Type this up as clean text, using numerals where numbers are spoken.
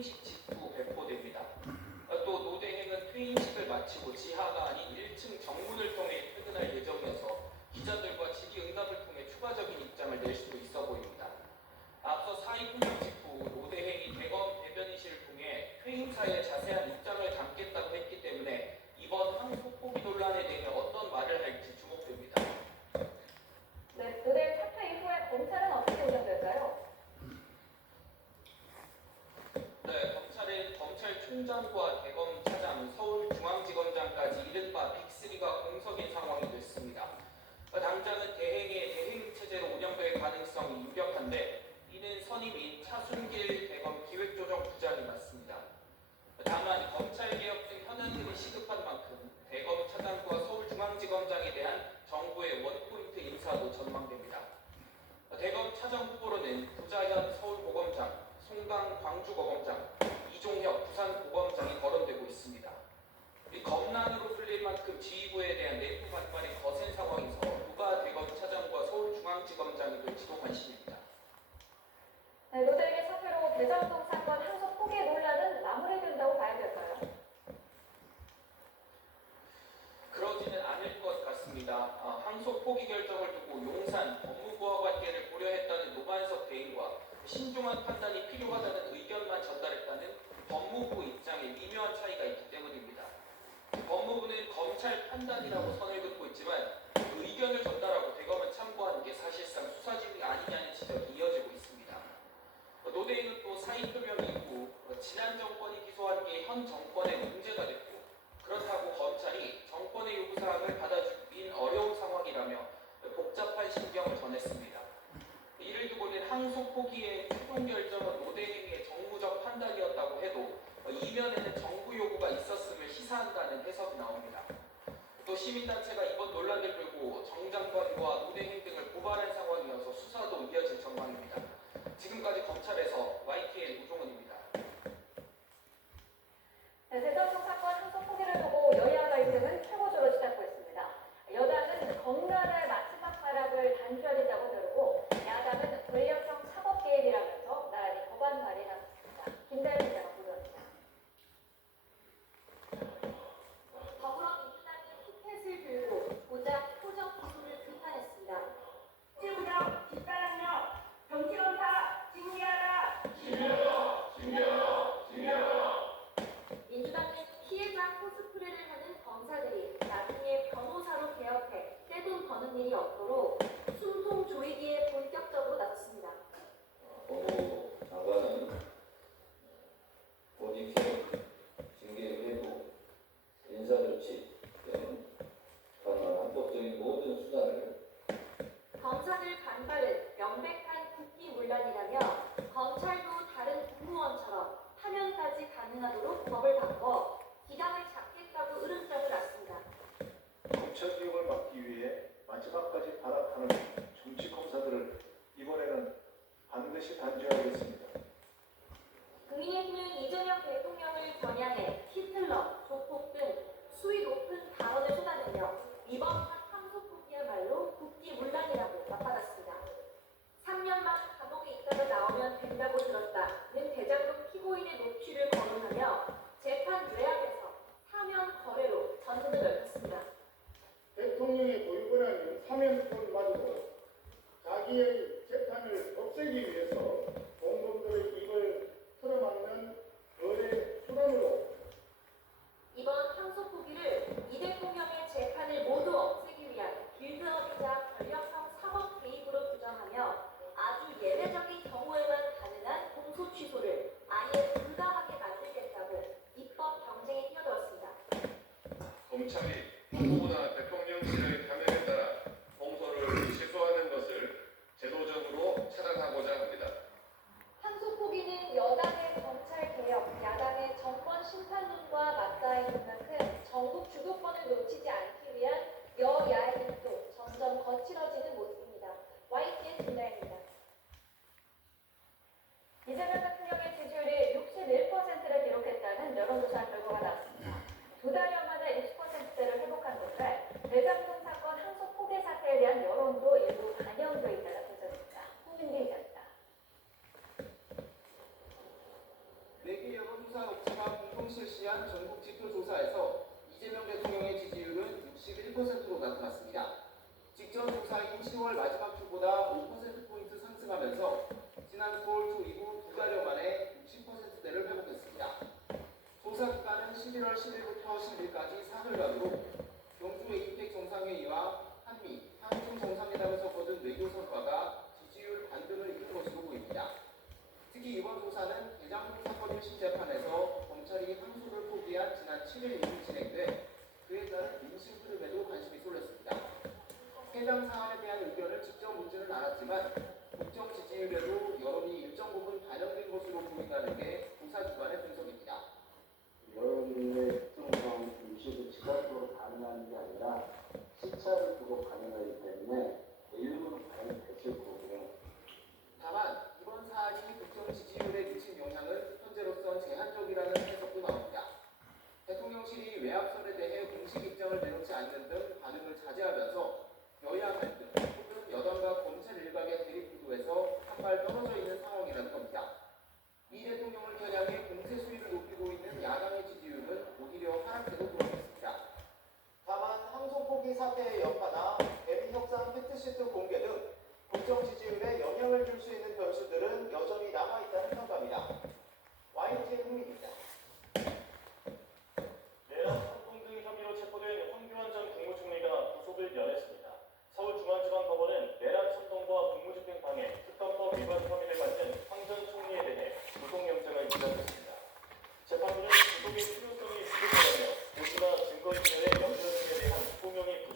퇴임식 직후 배포됩니다. 또 노대행은 퇴임식을 마치고 지하가 아닌 1층 정문을 통해 퇴근할 예정이어서 기자들과 질의응답을 통해 추가적인 입장을 낼 수도 있어 보입니다. 앞서 사의 표명 직후 노대행이 대검 대변인실을 통해 퇴임사에 자세한 입장을 담겠다고 했기 때문에 이번 항소 포기 논란에 대해 어떤 말을 할지 주목됩니다. 네, 노대행 사퇴 이후에 검찰은 어떻게 운영될까요? 네, 검찰은 검찰총장과 대검차장, 서울중앙지검장까지 이른바 빅3가 공석인 상황이 됐습니다. 당장은 대행의 대행체제로 운영될 가능성이 유력한데 이는 선임인 차순길 대검 기획조정부장이 맞습니다. 다만 검찰개혁 등 현안들이 시급한 만큼 대검차장과 서울중앙지검장에 대한 정부의 원포인트 인사도 전망됩니다. 대검차장 후보로는 부자현 서울고검장, 송강 광주고검장, 이종혁 부산고검장이 거론되고 있습니다. 이 검난으로 불릴 만큼 지휘부에 대한 내부 반발이 거센 상황에서 누가 대검차장과 서울중앙지검장이 될지도 관심입니다. 네, 노대행의 사퇴로 대장동 사건 항소 포기 논란은 마무리된다고 봐야 될까요? 그러지는 않을 것 같습니다. 항소 포기 결정을 두고 용산 법무부와 관계를 고려했다는 노만석 대행과 신중한 판단이 필요하다는 의견만 전달했다는 법무부 입장에 미묘한 차이가 있기 때문입니다. 법무부는 검찰 판단이라고 선을 긋고 있지만 그 의견을 전달하고 대검을 참고하는 게 사실상 수사지휘 아니냐는 지적이 이어지고 있습니다. 노대행은 또 사의 표명 이후 지난 정권이 기소한 게 현 정권의 문제가 됐고 그렇다고 검찰이 정권의 요구사항을 받아주긴 어려운 상황이라며 복잡한 심경을 전했습니다. 이를 두고는 항소 포기의 최종 결정은 노대행의 정무적 판단이었다고 해도 이면에는 정부 요구가 있었음을 시사한다는 해석이 나옵니다. 또 시민단체가 이번 논란을 끌고 정 장관과 노대행 등을 고발한 상황이어서 수사도 이어질 전망입니다. 지금까지 검찰에서 YTN 우종은입니다. 네, 대장동 사건 항소 포기를 두고 여야 갈등은 최고조로 치닫고 있습니다. 여당은 검난의 마지막 발악을 단죄하겠다고 들고 야당은 권력형 사법 개입이라면서 나란히 법안 발의했습니다. 김다현 기자가 보도합니다. 더불어민주당이 피켓을 들고 고작 표정 기소를 비판했습니다. 최부장, 집단학력, 정치검사, 징계하라! 민주당은 피해자 코스프레를 하는 검사들이 나중에 변호사로 개업해 떼돈 버는 일이 없도록 숨통 조이기에 본격적으로 나섰습니다. 법무부 장관은 보디캠, 징계 외부, 인사조치 등 가능한 합법적인 모든 수단을 검사들 반발은 명백한 국기문란이라며 검찰도 다른 공무원처럼 파면까지 가능하도록 법을 바꿔 기강을 잡겠다고 으름장을 놨습니다. 검찰 개혁을 막기 위해 마지막까지 발악하는 정치 검사들을 이번에는 반드시 단죄하겠습니다. 국민의힘은 이재명 대통령을 겨냥해 히틀러, 조폭 등 수위 높은 발언을 쏟아내며 이번 항소 포기야말로 국기문란이라고 맞받았습니다. 3년만 감옥에 있다가 나오면 된다고 들었다는 대장동 피고인의 녹취를 거론하며 재판 외압에서 사면 거래로 전선을 넓혔습니다. 대통령의 고유 권한인 사면권마저도 자기의 재판을 없애기 위해서 공범들의 입을 틀어막는 거래 수단으로 이번 항소 포기를 이 대통령의 재판을 모두 없애기 위한 빌드업이자 권력형 사법 개입으로 규정하며 아주 예외적인 경우에만 가능한 공소 취소를 아예 불가하게 만들겠다고 입법 경쟁에 뛰어들었습니다. 검찰이 법무부나 대통령실의 감명에 따라 공소를 취소하는 것을 제도적으로 차단하고자 합니다. 항소 포기는 여당의 검찰 개혁, 야당의 정권 심판론과 맞닿아 있는 만큼 전국 주도권을 놓치지 않기 위한 여야의 힘도 점점 거칠어지는 모습입니다. YTN 김다현입니다. 이재명 대통령의 지지율이 61%를 기록했다는 여론조사 결과가 나왔습니다. 두 달여 만에 60%대를 회복한 건데 대장동 사건 항소 포기 사태에 대한 여론도 일부 반영돼 있다는 분석입니다. 홍민기 기자입니다. 내기 10월 마지막 주보다 5%포인트 상승하면서 지난 9월 초 이후 2달여 만에 60%대를 회복했습니다. 조사 기간은 11월 10일부터 10일까지 사흘간으로 경주 에이펙 정상회의와 한미, 한중 정상회담에서 거둔 외교 성과가 지지율 반등을 이끈 것으로 보입니다. 특히 이번 조사는 대장동 사건 1심 재판에서 검찰이 항소를 포기한 지난 7일 이후 진행돼 그에 따른 민심 흐름에도 관심이 쏠렸습니다. 해당 사안에 대한 의견을 직접 묻지는 않았지만 국정 지지율에도 여론이 일정 부분 반영된 것으로 보인다는 게 조사기관의 분석입니다. 여론의 특성상 임시도 즉각적으로 반응하는 게 아니라 시차를 두고 반응하기 때문에 일부는 반영이 됐을 거고요. 다만 이번 사안이 국정 지지율에 미친 영향은 현재로선 제한적이라는 해석도 나옵니다. 대통령실이 외압설에 대해 공식 입장을 내놓지 않는 등 반응을 자제하면서 여야 갈등 혹은 여당과 검찰 일각의 대립 구도에서 한 발 떨어져 있는 상황이라는 겁니다. 이 대통령을 겨냥해 공세 수위를 높이고 있는 야당의 지지율은 오히려 하락세로 돌아섰습니다. 다만 항소 포기 사태의 여파나 대미 협상 팩트시트 공개 등 국정 지지율에 영향을 줄 수 있는 변수들은 여전히 남아있다는 평가입니다. YTN 흥민입니다. 내란 합동 등 혐의로 체포된 황교안 전 국무총리가 구속을 면했습니다. 서울중앙지방법원은 내란 선동과 공무집행 방해, 특검법 위반 혐의를 받는 황 전 총리에 대해 구속영장을 기각했습니다.